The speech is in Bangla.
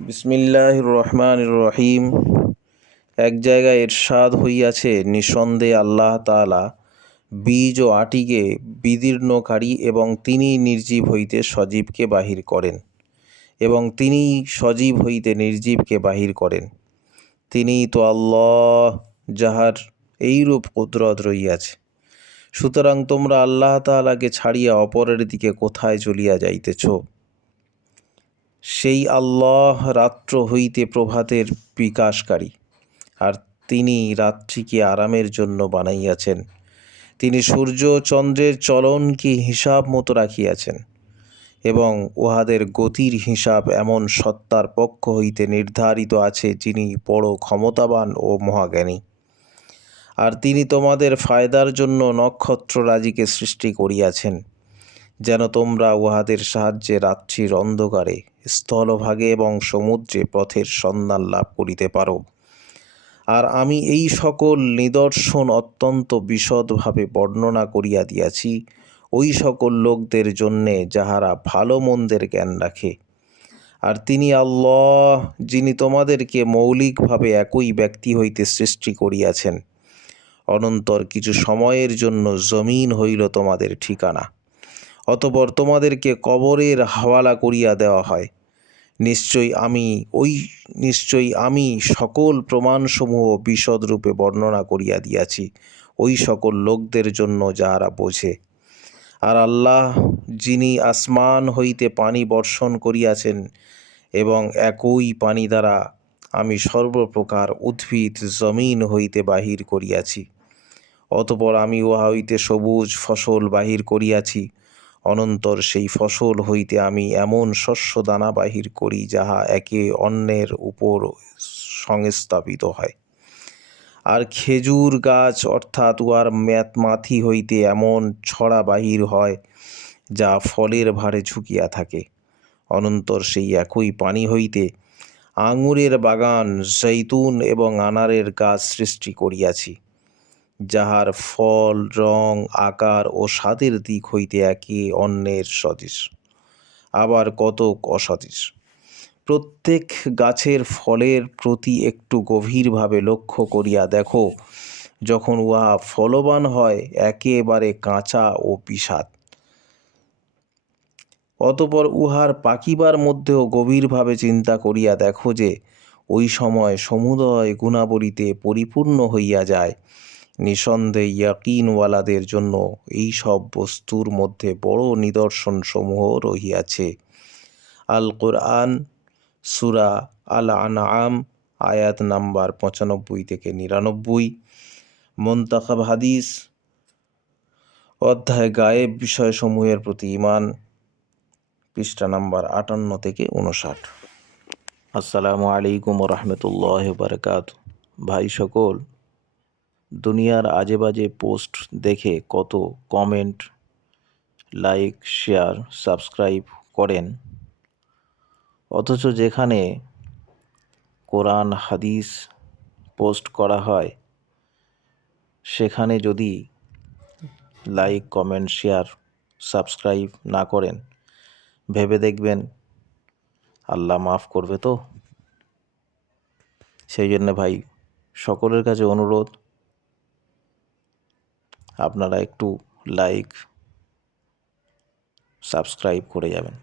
বিসমিল্লাহির রহমানির রহিম। এক জায়গায় ইরশাদ হইয়াছে, নিঃসন্দেহে আল্লাহ তাআলা বীজ ও আটিকে বিদীর্ণকারী এবং তিনি নির্জীব হইতে সজীবকে বাহির করেন এবং তিনি সজীব হইতে নির্জীবকে বাহির করেন। তিনিই তো আল্লাহ, যাহার এইরূপ কুদরত রহিয়াছে। সুতরাং তোমরা আল্লাহ তাআলাকে ছাড়িয়া অপরের দিকে কোথায় চলিয়া যাইতেছ? সেই আল্লাহ রাত্র হইতে প্রভাতের বিকাশকারী, আর তিনি রাত্রিকে আরামের জন্য বানাইয়াছেন। তিনি সূর্য চন্দ্রের চলনকে হিসাব মতো রাখিয়াছেন এবং উহাদের গতির হিসাব এমন সত্তার পক্ষ হইতে নির্ধারিত আছে, যিনি বড় ক্ষমতাবান ও মহাজ্ঞানী। আর তিনি তোমাদের ফায়দার জন্য নক্ষত্ররাজিকে সৃষ্টি করিয়াছেন, যেন তোমরা উহাদের সাহায্যে রাত্রির অন্ধকারে স্থলভাগে এবং সমুদ্রে পথের সন্ধান লাভ করিতে পারো। আর আমি এই সকল নিদর্শন অত্যন্ত বিশদভাবে বর্ণনা করিয়া দিয়াছি ওই সকল লোকদের জন্যে যাহারা ভালো মন্দের জ্ঞান রাখে। আর তিনি আল্লাহ, যিনি তোমাদেরকে মৌলিকভাবে একই ব্যক্তি হইতে সৃষ্টি করিয়াছেন। অনন্তর কিছু সময়ের জন্য জমিন হইল তোমাদের ঠিকানা, অতঃপর তোমাদেরকে কবরের হাওয়ালা করিয়া দেওয়া হয়। নিশ্চয়ই আমি সকল প্রমাণসমূহ বিশদরূপে বর্ণনা করিয়া দিয়াছি ওই সকল লোকদের জন্য যাহারা বোঝে। আর আল্লাহ, যিনি আসমান হইতে পানি বর্ষণ করিয়াছেন এবং একই পানি দ্বারা আমি সর্বপ্রকার উদ্ভিদ জমিন হইতে বাহির করিয়াছি, অতঃপর আমি উহা হইতে সবুজ ফসল বাহির করিয়াছি। অনন্তর সেই ফসল হইতে আমি এমন শস্য দানা বাহির করি, যাহা একে অন্যের উপর সংস্থাপিত হয়। আর খেজুর গাছ অর্থাৎ উহার মাথি হইতে এমন ছড়া বাহির হয়, যা ফলের ভারে ঝুঁকিয়া থাকে। অনন্তর সেই একই পানি হইতে আঙুরের বাগান, জৈতুন এবং আনারের গাছ সৃষ্টি করিয়াছি, যাহার ফল, রং, আকার ও স্বাদের দিক হইতে একে অন্যের সদৃশ, আবার কতক অসদৃশ। প্রত্যেক গাছের ফলের প্রতি একটু গভীরভাবে লক্ষ্য করিয়া দেখো। যখন উহা ফলবান হয়, একেবারে কাঁচা ও বিস্বাদ। অতঃপর উহার পাকিবার মধ্যেও গভীরভাবে চিন্তা করিয়া দেখো যে ওই সময় সমুদয় গুণাবলীতে পরিপূর্ণ হইয়া যায়। নিঃসন্দেহে ইয়াকিনওয়ালাদের জন্য এই সব বস্তুর মধ্যে বড় নিদর্শন সমূহ রহিয়াছে। আল কোরআন, সূরা আল আনআম, আয়াত নাম্বার 95 থেকে 99। মুনতাখাব হাদিস, অধ্যায় গায়েব বিষয়সমূহের প্রতি ঈমান, পৃষ্ঠা নাম্বার 58 থেকে 59। আসসালামু আলাইকুম ওয়া রাহমাতুল্লাহি ওয়া বারাকাতুহু। ভাই সকল, দুনিয়ার আজে বাজে পোস্ট দেখে কত কমেন্ট, লাইক, শেয়ার, সাবস্ক্রাইব করেন, অথচ যেখানে কোরআন হাদিস পোস্ট করা হয় সেখানে যদি লাইক, কমেন্ট, শেয়ার, সাবস্ক্রাইব না করেন, ভেবে দেখবেন আল্লাহ মাফ করবে তো? সেই জন্য ভাই সকলের কাছে অনুরোধ, আপনারা একটু লাইক, সাবস্ক্রাইব করে যাবেন।